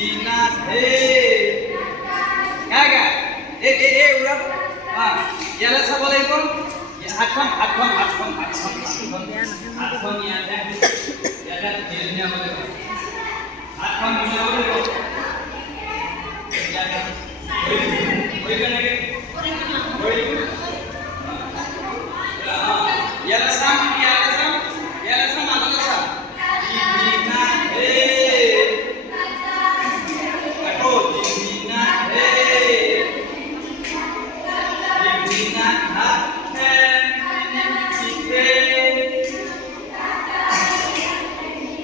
Dina he. काय काय ए उडा हा याला Assalamualaikum हातफोन या दिलने मध्ये हातफोन मिळवले होय का नाही होय याला सांग मला सांग Dina he ako Dina he Dina happen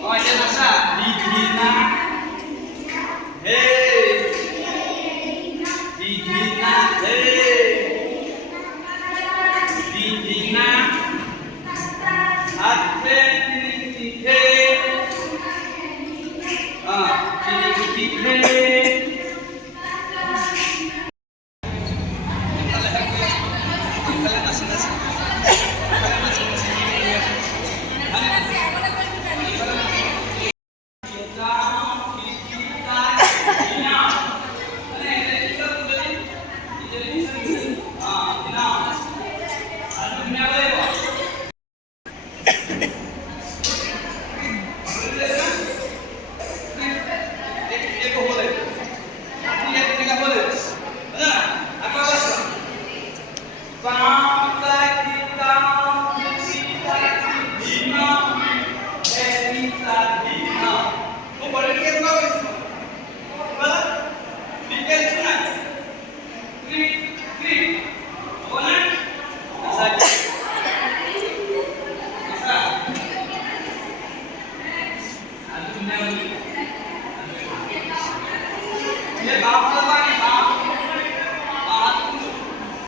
oh ya nasa Dina he Dina he Dina happen ये